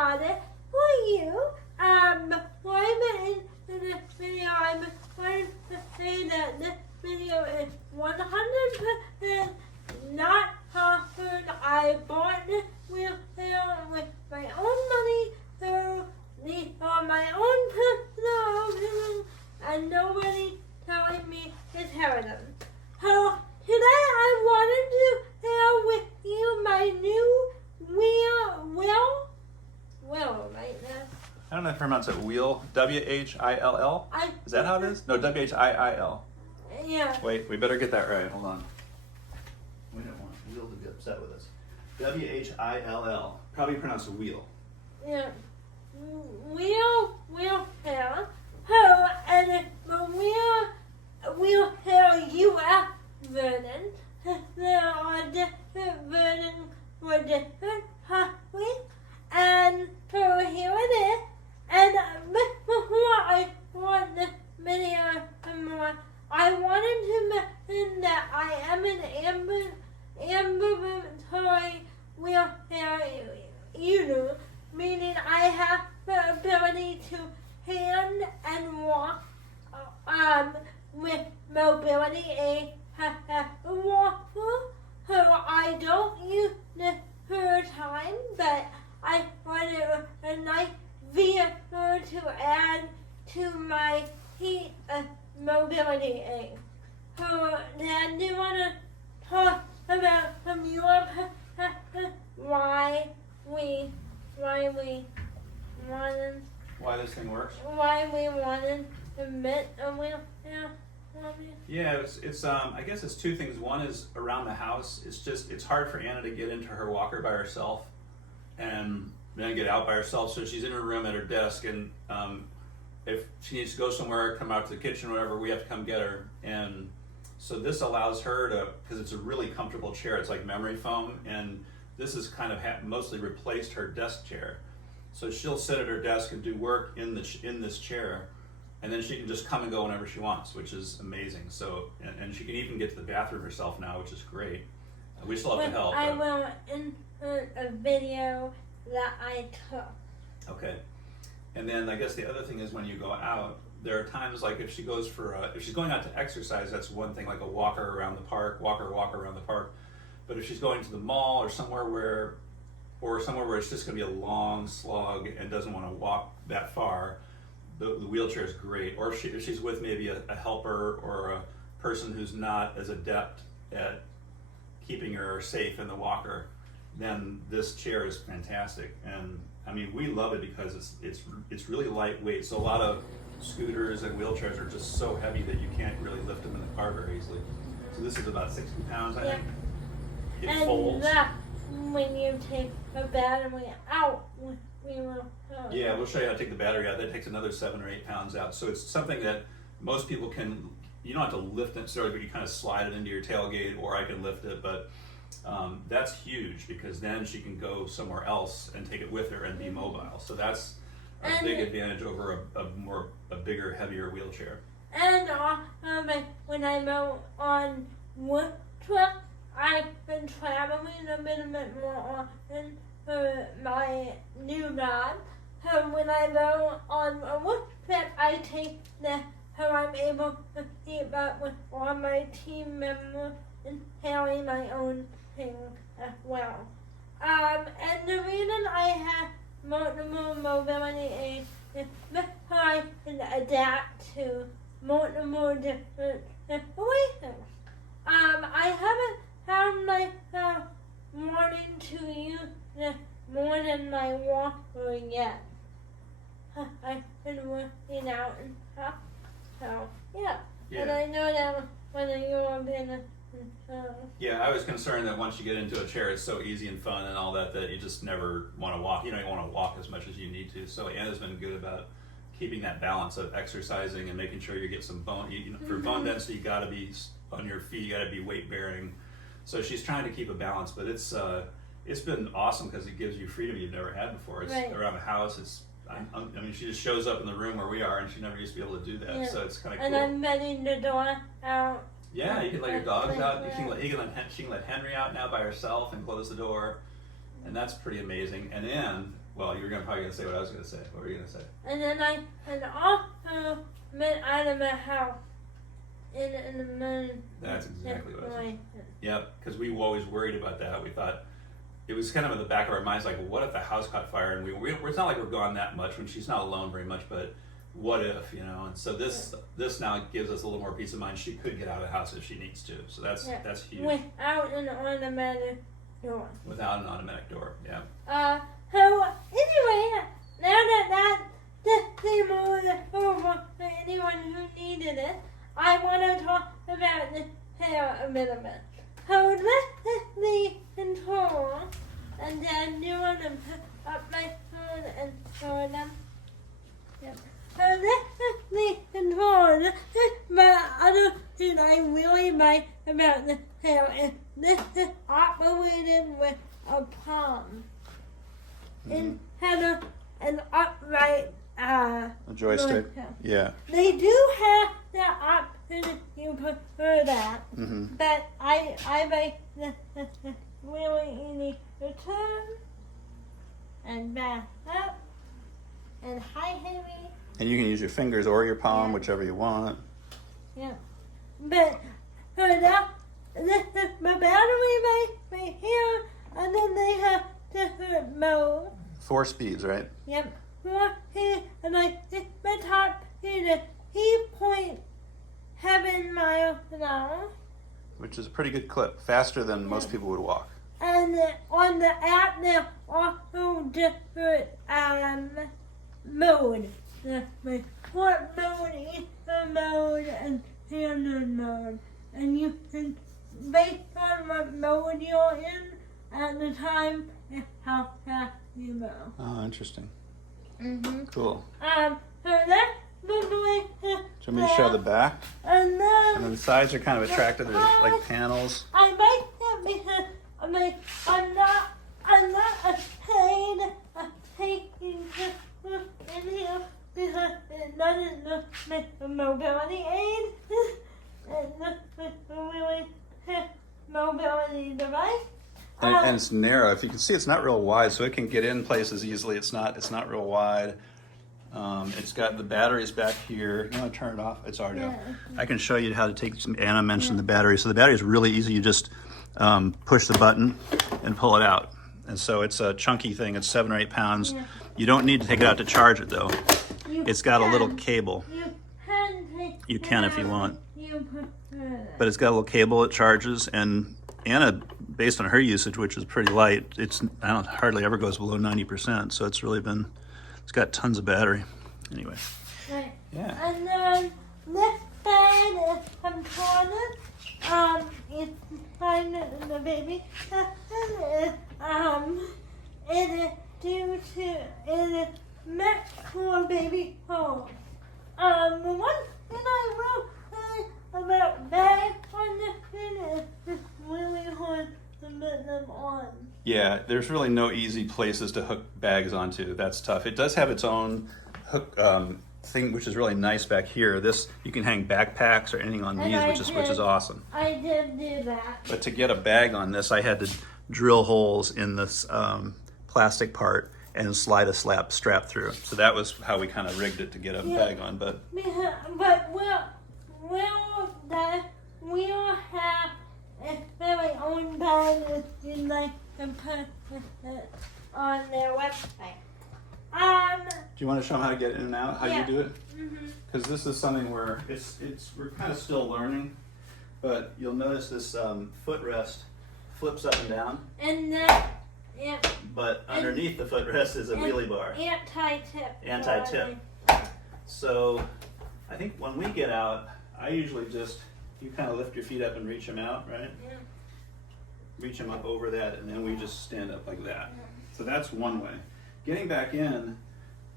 got it for you. Why in this video, I'm going to say that this video is 100% not sponsored. I bought this wheelchair with my own money, so these are my own personal opinions, and nobody telling me to share them. So today I wanted to share with you my new Whill right now. I don't know if I pronounce it Whill, W-H-I-L-L? Is that how it is? No, W-H-I-I-L. Yeah. Wait, we better get that right. Hold on. We don't want Whill to be upset with us. W-H-I-L-L. Probably pronounced wheel. Yeah. Wheelchair. So, and the wheelchair US version. There are different versions for different pathways. And so here it is. And before I want this video more, I wanted to mention that I am an ambulatory wheelchair user, meaning I have the ability to hand and walk with mobility a walker. So I don't use this per time, but I wanted a nice vehicle to add to my mobility aid. So then do you want to talk about from your perspective why we wanted Why this thing works? to admit a wheelchair? Yeah, it's I guess it's two things. One is around the house. It's hard for Anna to get into her walker by herself and then get out by herself. So she's in her room at her desk, and if she needs to go somewhere, come out to the kitchen or whatever, we have to come get her. And so this allows her to, because it's a really comfortable chair, it's like memory foam, and this has kind of mostly replaced her desk chair. So she'll sit at her desk and do work in this chair, and then she can just come and go whenever she wants, which is amazing. So, and she can even get to the bathroom herself now, which is great. We still have to help. I will insert a video that I took. Okay. And then I guess the other thing is when you go out, there are times like if she goes if she's going out to exercise, that's one thing, like a walker around the park, walk around the park. But if she's going to the mall or somewhere where it's just going to be a long slog and doesn't want to walk that far, the wheelchair is great. Or if she's with maybe a helper or a person who's not as adept at keeping her safe in the walker, then this chair is fantastic. And I mean, we love it because it's really lightweight. So a lot of scooters and wheelchairs are just so heavy that you can't really lift them in the car very easily. So this is about 60 pounds, I think. It folds. When you take the battery out, we will. Yeah, we'll show you how to take the battery out. That takes another 7 or 8 pounds out. So it's something that most people can. You don't have to lift it necessarily, but you kind of slide it into your tailgate, or I can lift it. But that's huge because then she can go somewhere else and take it with her and be mobile. So that's a big advantage over a bigger, heavier wheelchair. And when I'm out on wood truck, I've been traveling a little bit more often for my new job. So when I go on a wood trip, I take the. So I'm able to keep up with all my team members and carry my own things as well. And the reason I have multiple mobility aids is because I can adapt to multiple different situations. I haven't found myself wanting to use this more than my walker yet. I've been working out and stuff. So, yeah. And I know that whether you're in Yeah, I was concerned that once you get into a chair, it's so easy and fun and all that you just never want to walk. You don't even want to walk as much as you need to. So Anna's been good about keeping that balance of exercising and making sure you get some bone. For bone density, you got to be on your feet. You got to be weight bearing. So she's trying to keep a balance, but it's been awesome because it gives you freedom you've never had before. It's around the house. I mean, she just shows up in the room where we are, and she never used to be able to do that. So it's kind of cool. And I'm letting the dog out. Yeah, you can let your dogs out. She can let Henry out now by herself and close the door, and that's pretty amazing. And then Well, you were probably gonna say what I was gonna say. What were you gonna say? And then I had also been out of the house in the moon. That's exactly what I was saying. Yep, because we were always worried about that. We thought it was kind of in the back of our minds, like, well, what if the house caught fire? And it's not like we're gone that much when she's not alone very much, but what if, you know? And so this now gives us a little more peace of mind. She could get out of the house if she needs to. So that's huge. Without an automatic door. Without an automatic door, yeah. So anyway, now that thing was over for anyone who needed it, I want to talk about the hair a little bit. So let's the control, and then you want to put up my phone and show them. Yep. So let's the control. But other thing I really like about the hair is this is operated with a palm. It had an upright a joystick. Yeah. They do have the option if you prefer that, but I like the really easy to turn and back up and high heavy. And you can use your fingers or your palm, whichever you want. Yeah, but for that, the battery right here, and then they have different modes. 4 speeds, right? Yep. Here, and my top here, 8.7 miles an hour. Which is a pretty good clip, faster than most people would walk. And on the app, there are also different mode. The sport mode, Easter mode, and standard mode. And you can, based on what mode you're in at the time, is how fast you go. Oh, interesting. So Cool. that's the way. Do you want me to show the back? And then the sides are kind of attractive. There's like panels. I like that because I'm not afraid of taking this in here because it doesn't look like a mobility aid. It looks like a really mobility device. And it's narrow. If you can see, it's not real wide, so it can get in places easily. It's not real wide. It's got the batteries back here. You want to turn it off? It's already off. I can show you how to take some. Anna mentioned the battery. So the battery is really easy. You just push the button and pull it out. And so it's a chunky thing. It's 7 or 8 pounds. You don't need to take it out to charge it though. It's got a little cable. You can if you want. But it's got a little cable it charges, and Anna, based on her usage, which is pretty light, hardly ever goes below 90%. So it's got tons of battery. Anyway. Right. Yeah. And then this side is component. It's fine in the baby. It is due to it is meant for baby home. The one thing I will say about bags on this thing is it's really hard to put them on. Yeah, there's really no easy places to hook bags onto. That's tough. It does have its own hook thing, which is really nice back here. This, you can hang backpacks or anything on these, which is awesome. I did do that. But to get a bag on this, I had to drill holes in this plastic part and slide a strap through. So that was how we kind of rigged it to get a bag on. But we'll have a very own bag if you'd like to purchase it on their website. Do you want to show them how to get in and out? How you do it? Because this is something where we're kind of still learning, but you'll notice this footrest flips up and down. And but underneath the footrest is a wheelie bar. Anti-tip. So I think when we get out, I usually you kind of lift your feet up and reach them out, right? Yeah. Reach them up over that, and then we just stand up like that. So that's one way. Getting back in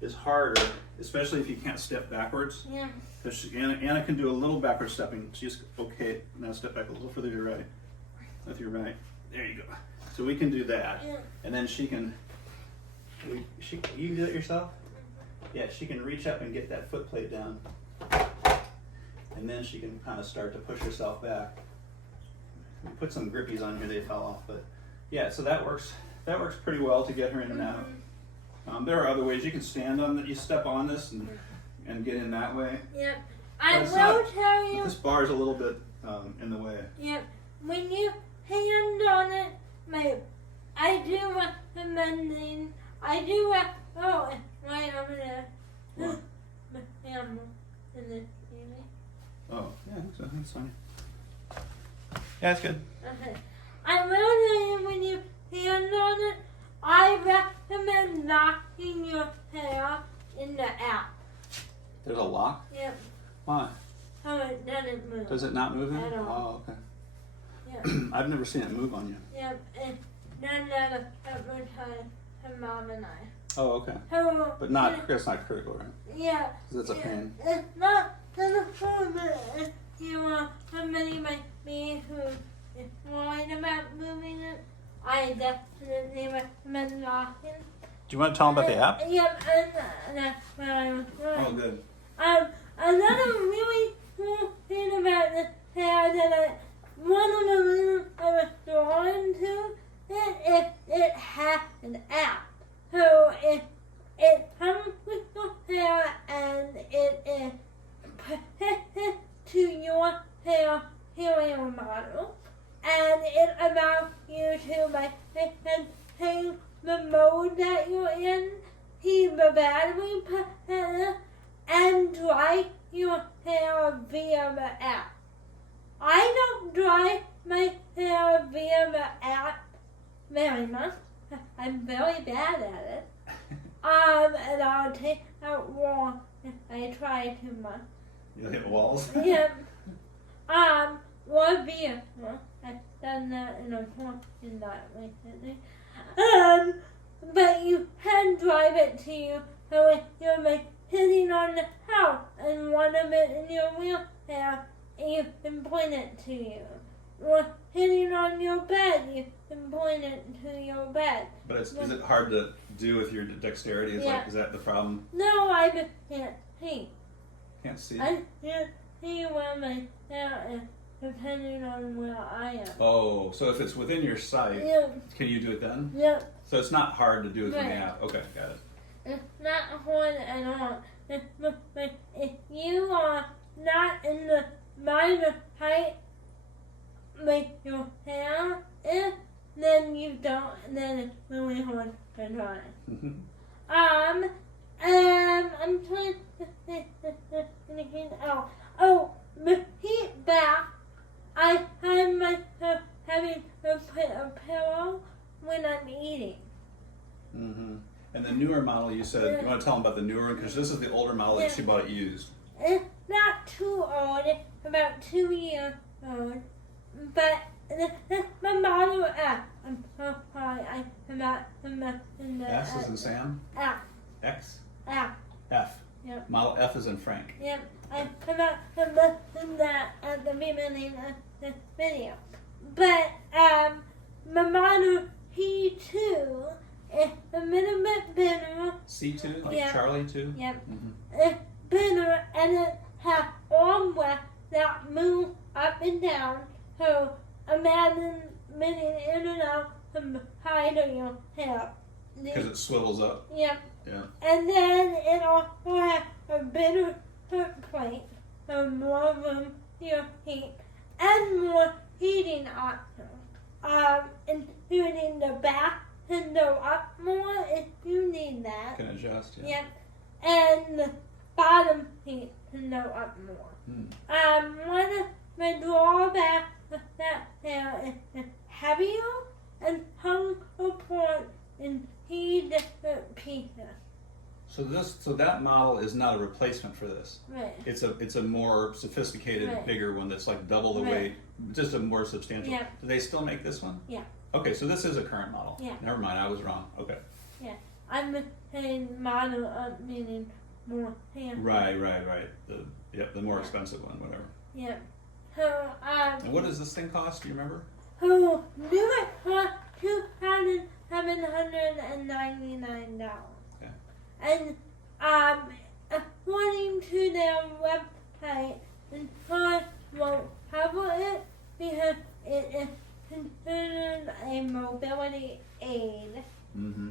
is harder, especially if you can't step backwards. Yeah. Because Anna can do a little backward stepping. She's okay. Now step back a little further to your right. With your right. There you go. So we can do that, and then she can. You can do it yourself. Yeah, she can reach up and get that foot plate down, and then she can kind of start to push herself back. We put some grippies on here; they fell off, but yeah. So that works. That works pretty well to get her in and out. There are other ways you can stand on that. You step on this and get in that way. Yep. I But it's will not- tell you. This bar is a little bit in the way. Yep. When you hand on it, I do recommending. I do. Oh, right over there. What? My hand in the TV. Oh, yeah, I think so. That's fine. Yeah, it's good. Okay. I will tell you when you hand on it. I recommend locking your hair in the app. There's a lock? Yep. Why? So it doesn't move. Does it not move in? At all. Oh, okay. Yep. I've never seen it move on you. Yep. And then that every time to Mom and I. Oh, okay. So, But not, that's not critical, right? Yeah. 'Cause it's a pain. It's not the phone that you somebody might be who is worried about moving it. I definitely recommend locking. Do you want to tell them about the app? Yep, and that's what I was doing. Oh, good. Another really cool thing about this hair that one of the reasons I was drawn to it has an app. So it comes with your hair and it is connected to your hair healing model. And it allows you to change the mode that you're in, keep the battery pattern, and dry your hair via the app. I don't dry my hair via the app very much. I'm very bad at it. And I'll take out wall if I try too much. You'll hit walls? Yep. Or via. Well, I've done that in a course in that recently. But you can drive it to you, so if you're hitting on the house and one of it in your wheel hair, you can point it to you. Or hitting on your bed, you can point it to your bed. But is it hard to do with your dexterity? Yeah. Is that the problem? No, I just can't see. Can't see? I can't see where my hair is, depending on where I am. Oh, so if it's within your sight, Yep. can you do it then? Yep. So it's not hard to do it from the Right. app. Okay, got it. It's not hard at all. But if you are not in the minor height like your hair is, then you don't, then it's really hard to dry. I'm trying to think anything else. Oh, repeat back. I find myself having to put a pillow when I'm eating. Mm-hmm. And the newer model, you said, you want to tell them about the newer one? Because this is the older model that she bought used. It's not too old, it's about 2 years old. But it's my Model F. I'm so sorry, I forgot to mention the S is in Sam? F. X? F. F. Yep. Model F is in Frank. Yep. I forgot to mention that at the beginning of this video. But my Model P2 is a little bit better. C2? Like Yeah. Charlie 2? Yep. Mm-hmm. It's better and it has arm rests that move up and down. So imagine moving in and out from the side of your hair. Because it swivels up. Yep. Yeah. And then it also has a better foot plate, so more room for your feet, and more heating options. Including the back can go up more if you need that. Can adjust, yeah. Yep. And the bottom feet can go up more. One of the drawbacks of that hair is it's heavier and hung apart in 3 different pieces. So that model is not a replacement for this. Right. It's a more sophisticated, Right. bigger one that's like double the Right. weight, just a more substantial. Yeah. Do they still make this one? Yeah. Okay, so this is a current model. Yeah. Never mind, I was wrong. Okay. Yeah. I'm saying model up meaning more hair. Right. The more expensive one, whatever. Yeah. So And what does this thing cost? Do you remember? who do it for $2,799. Okay. And according to their website, insurance won't cover it because it is considered a mobility aid. Mm-hmm.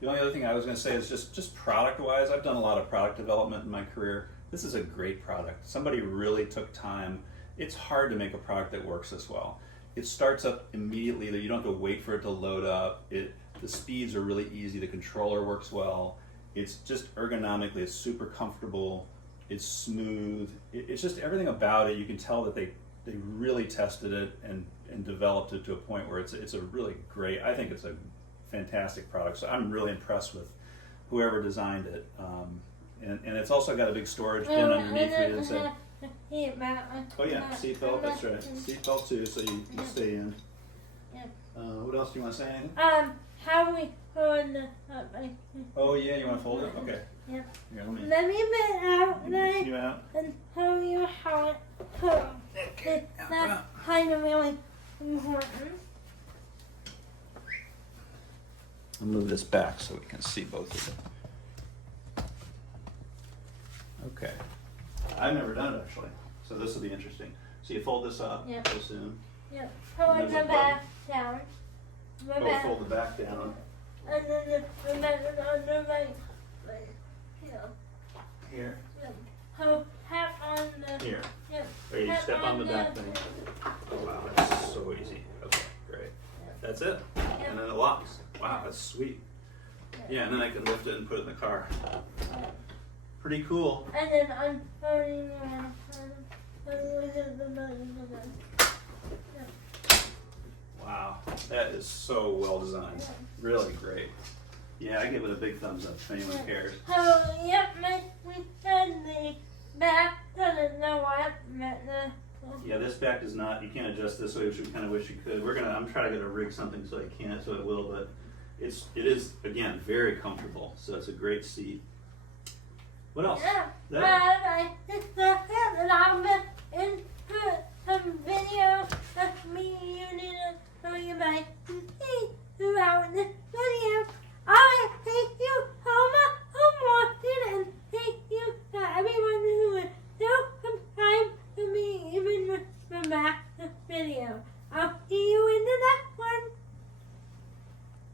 The only other thing I was going to say is just product-wise, I've done a lot of product development in my career. This is a great product. Somebody really took time. It's hard to make a product that works this well. It starts up immediately. You don't have to wait for it to load up. The speeds are really easy. The controller works well. It's just ergonomically, it's super comfortable. It's smooth. It's just everything about it. You can tell that they really tested it and developed it to a point where it's a really great, I think it's a fantastic product. So I'm really impressed with whoever designed it. And it's also got a big storage bin underneath it. It's oh yeah, seatbelt, that's right. Seatbelt too, so you stay in. What else do you want to say? Anything? How we hold the Oh yeah, you want to fold it? Okay. Yeah. Here, Let me get out there you out. and tell you how it holds. That's kind of really important. I'll move this back so we can see both of them. Okay. I've never done it actually, so this will be interesting. So you fold this up, Yeah. I assume. Yep. Hold there's the a back down. The Oh, back. fold the back down. And then the back on the right. Here. Here. Yep. So tap on the. Here. Yep. Or you tap step on the back thing. Oh, wow, that's so easy. Okay, great. That's it. And then it locks. Wow, that's sweet. Yeah, and then I can lift it and put it in the car. Pretty cool. And then unfolding the button again. Wow, that is so well designed. Really great. Yeah, I give it a big thumbs up if anyone cares. Oh, yep, we said the back doesn't know what Yeah, this back does not, you can't adjust this way, which we kind of wish you could. I'm trying to get a rig something so I can't, so it will, but it is, again, very comfortable. So it's a great seat. What else? Yeah, That- it's the thing that I've been into some video of me using it so you might see who out in the